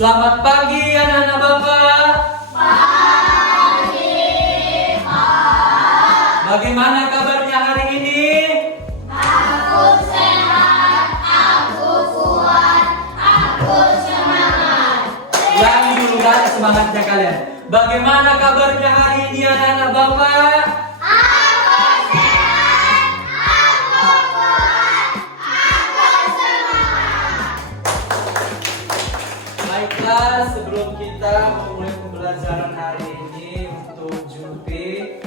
Selamat pagi anak-anak Bapak. Pagi, Pak. Bagaimana kabarnya hari ini? Aku sehat, aku kuat, aku semangat. Ulangi dulu dari semangatnya kalian. Bagaimana kabarnya hari ini anak-anak Bapak? Aku sehat, aku kuat, aku semangat. Baiklah, sebelum kita memulai pembelajaran hari ini, untuk Julfi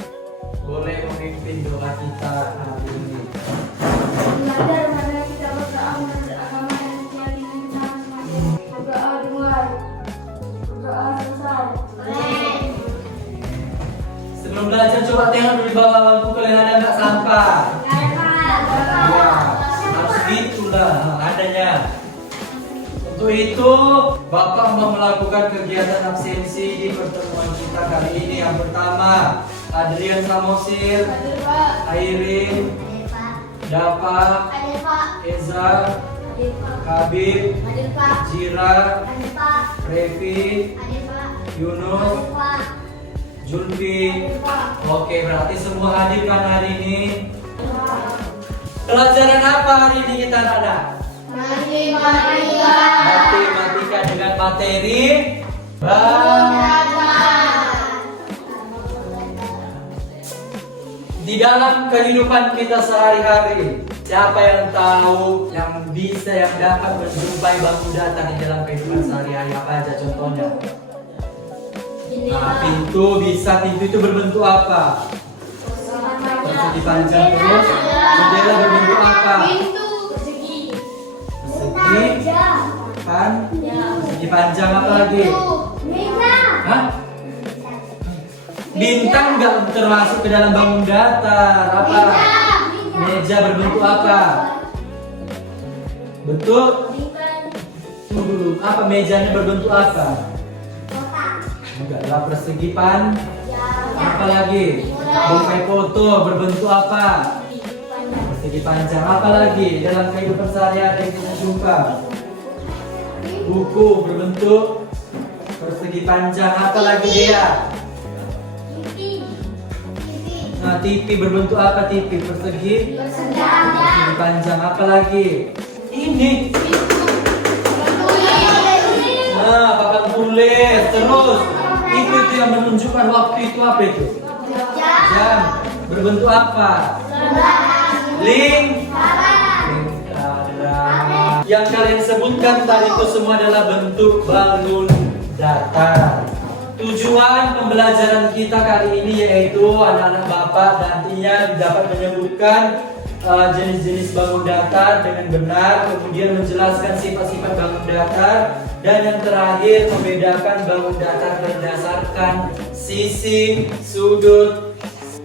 boleh memimpin doa kita hari ini. Belajar mana kita berdoa menurut agama yang keyakinan kita masing-masing. Berdoa dimulai. Berdoa selesai. Sebelum belajar coba tengok dulu di bawah bangku kalian ada nggak sampah? Ya, harus gitulah adanya. Untuk itu, Bapak mau melakukan kegiatan absensi di pertemuan kita kali ini. Yang pertama, Adrian Samosir, Hadir Pak. Airin, Dapa, Hadir Pak, Eza, Hadir Pak. Habib, hadir Pak, Jira, hadir Pak, Revi, hadir Pak, Yunus, hadir Pak. Julfi. Hadir Pak. Oke, berarti semua hadir kan hari ini? Pelajaran apa hari ini kita ada? Matematika. Matematika dengan materi bahasa. Di dalam kehidupan kita sehari-hari, siapa yang tahu, yang bisa, yang dapat menjumpai bangku datar di dalam kehidupan sehari-hari? Apa aja contohnya? Nah, pintu itu berbentuk apa? Persegi panjang. Terus jendela berbentuk apa? Pintu. Persegi. Persegi persegi panjang apa lagi? Meja. Hah? Bintang nggak termasuk ke dalam bangun datar. Apa? Meja berbentuk apa? Betul? Tunggu dulu. Apa mejanya berbentuk apa? Enggak lah, persegi pan. Apa lagi? Bingkai foto berbentuk apa? Persegi panjang. Apa lagi dalam kehidupan sehari-hari yang kita jumpa? Buku berbentuk persegi panjang. Apa lagi dia? Nah, TV berbentuk apa? TV persegi panjang. Apa lagi? Ini. Nah, papan tulis. Terus itu yang menunjukkan waktu itu apa itu? Jam. Berbentuk apa? Lingkaran. Yang kalian sebutkan tadi itu semua adalah bentuk bangun datar. Tujuan pembelajaran kita kali ini yaitu anak-anak Bapak nantinya dapat menyebutkan jenis-jenis bangun datar dengan benar, kemudian menjelaskan sifat-sifat bangun datar, dan yang terakhir membedakan bangun datar berdasarkan sisi, sudut,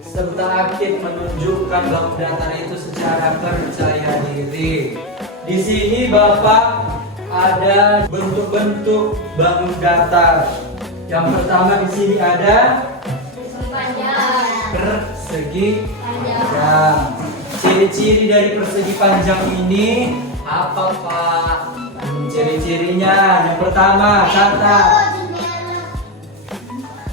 serta aktif menunjukkan bangun datar itu secara percaya diri. Di sini Bapak ada bentuk-bentuk bangun datar. Yang pertama di sini ada persegi panjang. Ciri-ciri dari persegi panjang ini apa Pak? Ciri-cirinya yang pertama catat.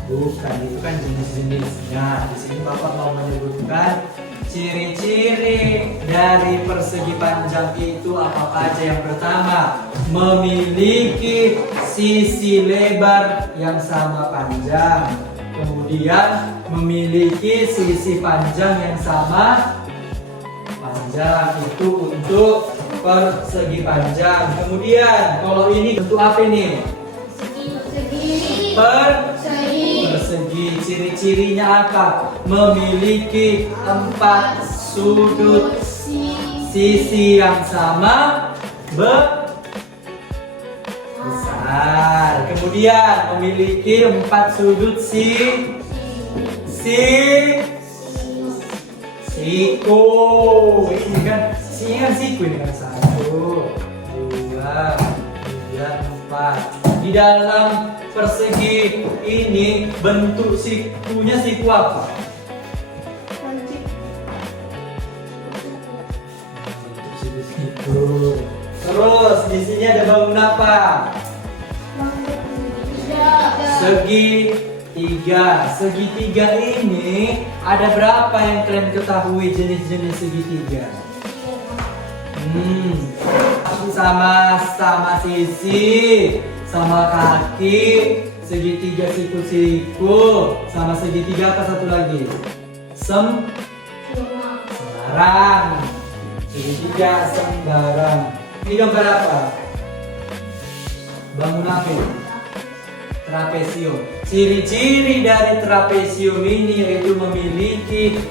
Bukan, itu kan jenis-jenisnya. Di sini Bapak mau menyebutkan ciri-ciri dari persegi panjang itu apa aja. Yang pertama, memiliki sisi lebar yang sama panjang. Kemudian memiliki sisi panjang yang sama panjang. Itu untuk persegi panjang. Kemudian kalau ini bentuk apa ini? Persegi. Ciri-cirinya apa? Memiliki 4 sudut sisi yang sama besar. Kemudian memiliki 4 sudut siku. Ini kan siku ini kan 1, 2, 3, 4. Di dalam persegi ini bentuk sikunya siku apa? Bentuk siku. Terus di sini ada bangun apa? Bangun segitiga. Segitiga ini ada berapa yang kalian ketahui jenis-jenis segitiga? Sama sisi, sama kaki, segitiga siku-siku, sama segitiga apa satu lagi? Sembarang. Segitiga sembarang. Ini gambar apa? Bangun apa? Trapesium. Ciri-ciri dari trapesium ini yaitu memiliki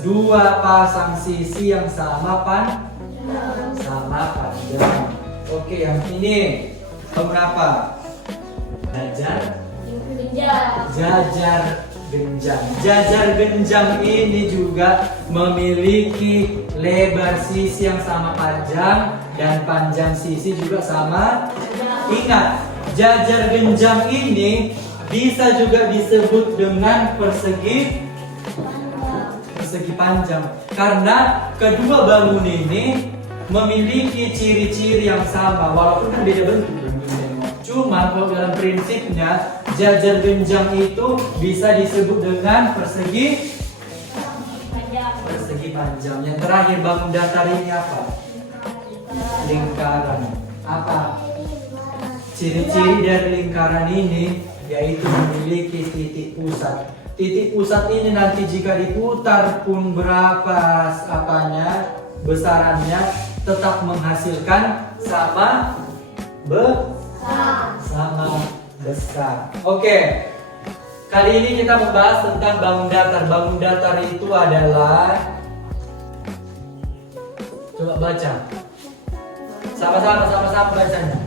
dua pasang sisi yang sama panjang. Oke, yang ini bangun apa? Jajar genjang. Jajar genjang ini juga memiliki lebar sisi yang sama panjang dan panjang sisi juga sama. Ingat, jajar genjang ini bisa juga disebut dengan persegi panjang karena kedua bangun ini memiliki ciri-ciri yang sama walaupun kan beda bentuk. Cuma kalau dalam prinsipnya jajar genjang itu bisa disebut dengan persegi panjang. Yang terakhir bangun datar ini apa? Lingkaran. Apa? Ciri-ciri dari lingkaran ini yaitu memiliki titik pusat. Titik pusat ini nanti jika diputar pun berapa besarannya tetap menghasilkan sama besar. Oke. Kali ini kita membahas tentang bangun datar. Bangun datar itu adalah, coba baca. Sama-sama bacanya.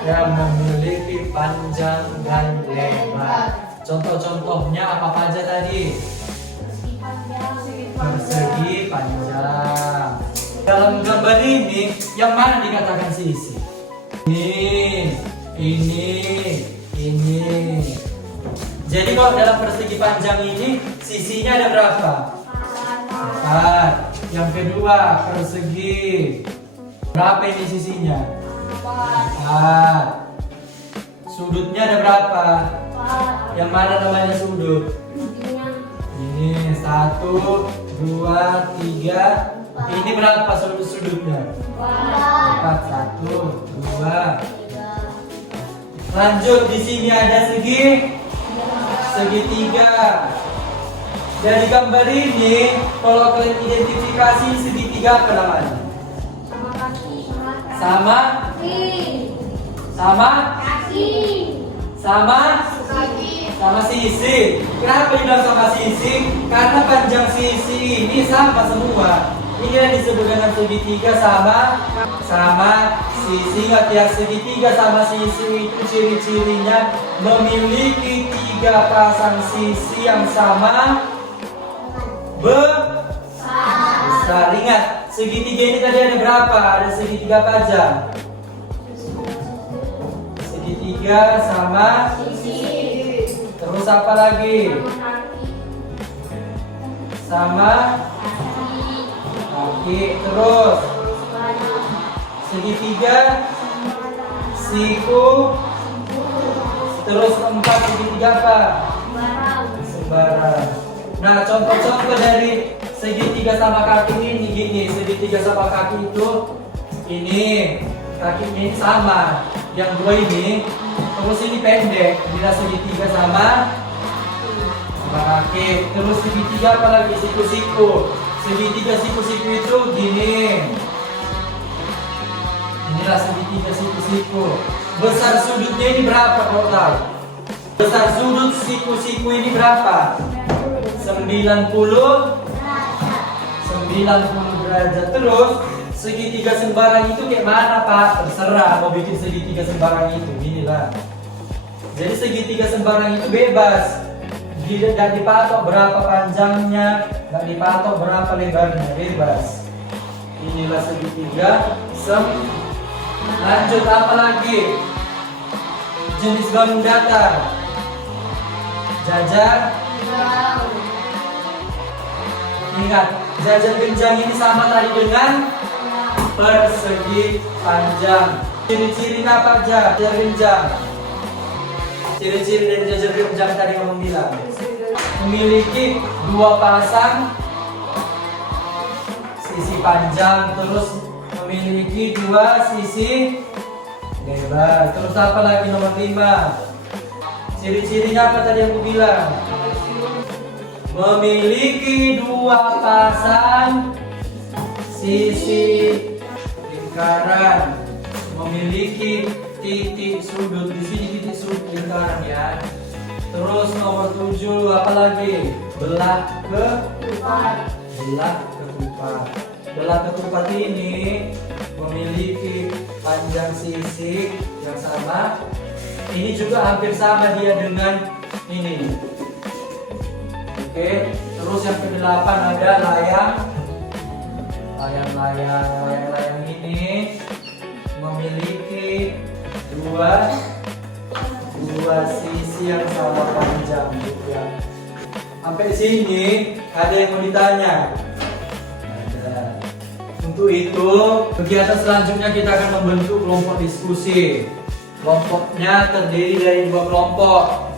Yang memiliki panjang dan lebar. Contoh-contohnya apa aja tadi? Persegi panjang. Dalam gambar ini, yang mana dikatakan sisi? Ini. Jadi kalau dalam persegi panjang ini, sisinya ada berapa? 4. Yang kedua, persegi. Berapa ini sisinya? 4. Sudutnya ada berapa? Yang mana namanya sudut? Ini 1, 2, 3. Ini berapa sudut-sudutnya? 4. 1, 2. Lanjut, di sini ada segitiga. Dari gambar ini, kalau kalian identifikasi segitiga apa namanya? Sama sisi. Kenapa dibilang sama sisi? Karena panjang sisi ini sama semua. Ini yang disebut dengan segitiga sama sisi. Ingat ya, segitiga sama sisi itu ciri-cirinya memiliki 3 pasang sisi yang sama besar. Ingat, segitiga ini tadi ada berapa? Ada segitiga apa aja? Segitiga sama sisi. Terus apa lagi? Sama kaki. Terus segitiga siku. Terus 4 segitiga apa? Sembarang. Nah, contoh-contoh dari segitiga sama kaki ini gini. Segitiga sama kaki itu ini, kakinya ini sama. Yang dua ini, terus ini pendek. Bila segitiga sama kaki. Terus segitiga apa lagi? Siku-siku. Segitiga siku-siku itu gini. Inilah segitiga siku-siku. Besar sudutnya ini berapa kalau tahu? Besar sudut siku-siku ini berapa? 90 derajat. Terus segitiga sembarang itu kayak mana Pak? Terserah mau bikin segitiga sembarang itu. Inilah. Jadi segitiga sembarang itu bebas. Tidak dipatok berapa panjangnya, tidak dipatok berapa lebarnya, bebas. Inilah segitiga Lanjut, apa lagi? Jenis bangun datar. Jajar Ingat, jajar genjang ini sama tadi dengan persegi panjang. Ciri-cirinya apa aja? Jajar genjang. Ciri-ciri dari jajar genjang tadi kamu bilang. Memiliki dua pasang sisi panjang, terus memiliki dua sisi lebar. Terus apa lagi nomor 5? Ciri-cirinya apa tadi yang aku bilang? Memiliki dua pasang sisi lingkaran, memiliki titik sudut. Di sini titik sudut lingkaran ya. Terus nomor 7 apa lagi? Belah ketupat. Belah ketupat. Belah ketupat ini memiliki panjang sisi yang sama. Ini juga hampir sama dia dengan ini. Oke, terus yang ke-8 ada layang. Layang ini memiliki dua sisi yang sama panjang juga. Sampai sini ada yang mau ditanya? Ada. Untuk itu, kegiatan selanjutnya kita akan membentuk kelompok diskusi. Kelompoknya terdiri dari 2 kelompok.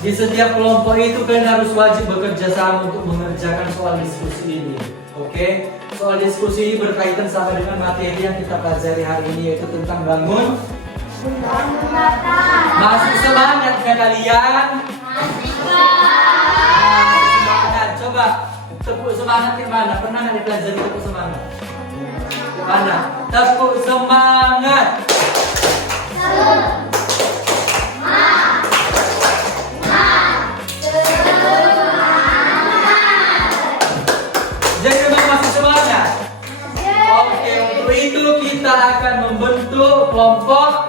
Di setiap kelompok itu kalian harus wajib bekerja sama untuk mengerjakan soal diskusi ini. Oke? Soal diskusi ini berkaitan sama dengan materi yang kita pelajari hari ini, yaitu tentang bangun. Masih semangat ya kalian? Semangat. Coba tepuk semangat ke mana? Pernah nggak dipelajari tepuk semangat? Mana? Tepuk semangat. Jadi memang masih semangat? Oke, untuk itu kita akan membentuk kelompok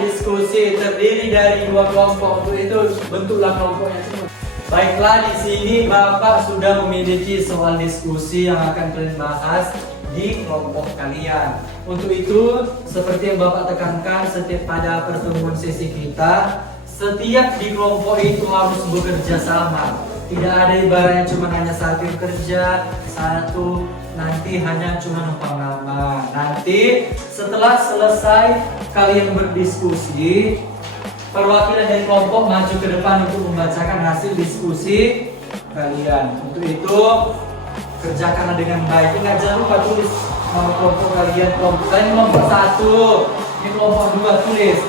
diskusi terdiri dari 2 kelompok. Untuk itu bentuklah kelompoknya semua. Baiklah, di sini Bapak sudah memiliki soal diskusi yang akan kalian bahas di kelompok kalian. Untuk itu, seperti yang Bapak tekankan setiap pada pertemuan sesi kita, setiap di kelompok itu harus bekerja sama. Tidak ada ibaratnya cuma hanya satu yang kerja, satu nanti hanya cuma numpang nama. Nanti setelah selesai kalian berdiskusi, perwakilan dari kelompok maju ke depan untuk membacakan hasil diskusi kalian. Untuk itu kerjakanlah dengan baik. Ingat, jangan lupa tulis nama kelompok kalian. Kelompok kalian kelompok 1, ini kelompok 2, tulis.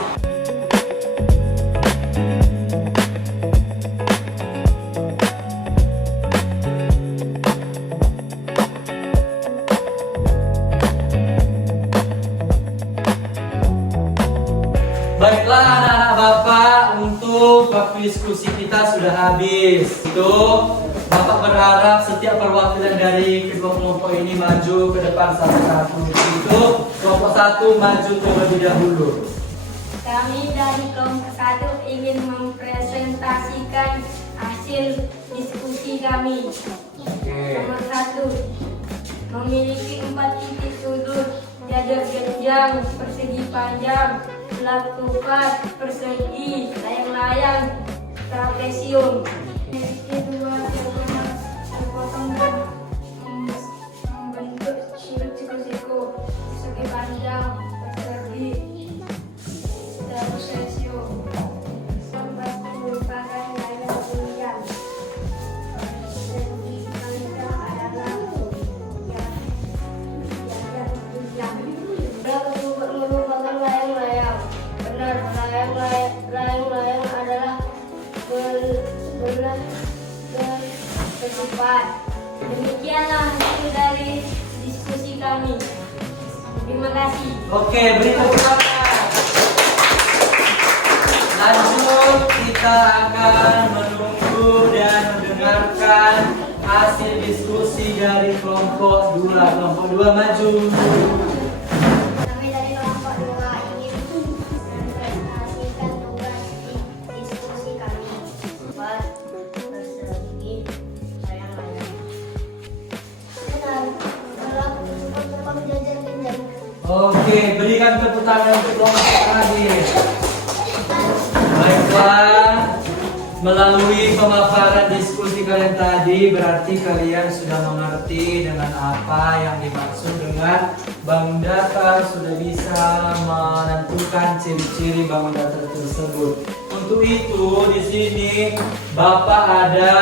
Baiklah anak-anak Bapak, untuk waktu diskusi kita sudah habis. Itu Bapak berharap setiap perwakilan dari kedua kelompok ini maju ke depan satu-satu. Itu kelompok 1 maju terlebih dahulu. Kami dari kelompok 1 ingin mempresentasikan hasil diskusi kami. Nomor 1, memiliki 4 titik sudut, jajar genjang, persegi panjang, belah ketupat, persegi, layang-layang, trapesium. Memiliki 2 diagonal terpotong dan membentuk siku-siku, persegi panjang, persegi, trapesium. Merupakan layang genjang. Persegi panjang adalah jajar genjang. Belah ketupat merupakan layang-layang. Benar, layang-layang adalah belah ketupat. Demikianlah hasil dari diskusi kami. Terima kasih. Oke, beri tepuk tangan. Lanjut, kita akan menunggu dan mendengarkan hasil diskusi dari kelompok 2. Kelompok 2 maju. Kami dari kelompok 2 ingin mempresentasikan tugas diskusi kami. Buat persegi layang-layang. Benar, belah ketupat merupakan jajar genjang. Oke, berikan tepuk tangan untuk kelompok terakhir. Baiklah, melalui pemaparan diskusi kalian tadi, berarti kalian sudah mengerti dengan apa yang dimaksud dengan bangun datar, sudah bisa menentukan ciri-ciri bangun datar tersebut. Untuk itu di sini Bapak ada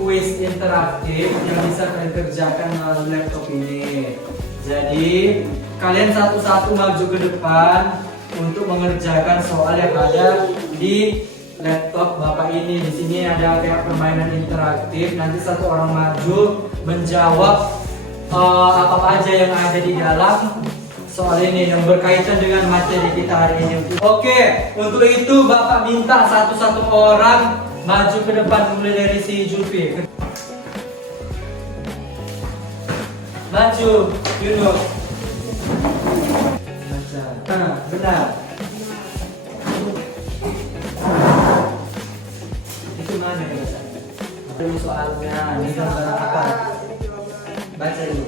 kuis interaktif yang bisa kalian kerjakan melalui laptop ini. Jadi kalian satu-satu maju ke depan untuk mengerjakan soal yang ada di laptop Bapak ini. Di sini ada kayak permainan interaktif. Nanti satu orang maju menjawab apa aja yang ada di dalam soal ini yang berkaitan dengan materi kita hari ini. Oke, untuk itu Bapak minta satu-satu orang maju ke depan, mulai dari si Julfi. Maju, Yunus. Benar. Itu mana ya baca? Ini soalnya, ini gambar apa? Baca dulu.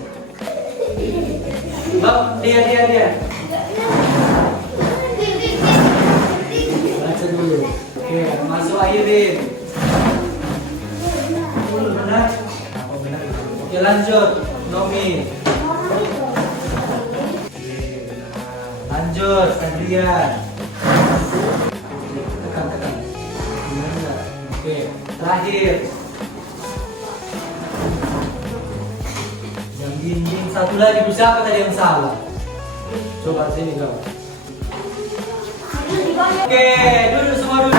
Bang, dia. Baca dulu. Oke, masuk akhirin. Benar? Apa benar? Oke, lanjut. Nomi. Lanjut, Adrian. Tekan. Benar enggak? Oke, terakhir. Yang dinding satu lagi, siapa tadi yang salah? Coba sini kau. Oke, duduk semua dulu.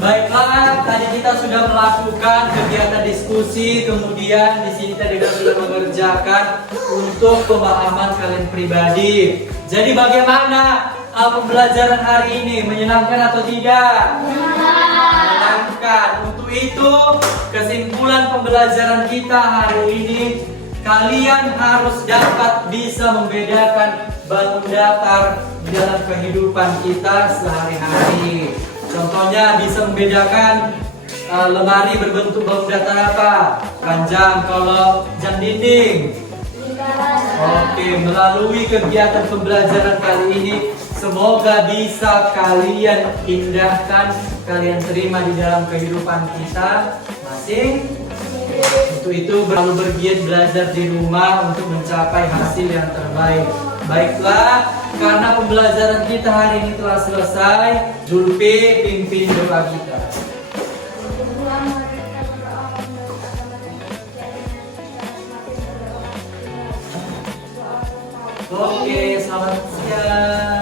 Baiklah, tadi kita sudah melakukan kegiatan diskusi, kemudian di sini tadi kita sudah mengerjakan untuk pemahaman kalian pribadi. Jadi bagaimana pembelajaran hari ini? Menyenangkan atau tidak? Menyenangkan. Untuk itu, kesimpulan pembelajaran kita hari ini, kalian harus dapat bisa membedakan bangun datar di dalam kehidupan kita sehari-hari. Contohnya bisa membedakan lemari berbentuk bangun datar apa? Panjang. Kalau jam dinding. Oke, melalui kegiatan pembelajaran kali ini, semoga bisa kalian indahkan, kalian terima di dalam kehidupan kita masing. Untuk itu selalu bergiat belajar di rumah untuk mencapai hasil yang terbaik. Baiklah, karena pembelajaran kita hari ini telah selesai, Julfi pimpin doa kita. Oke, selamat siang.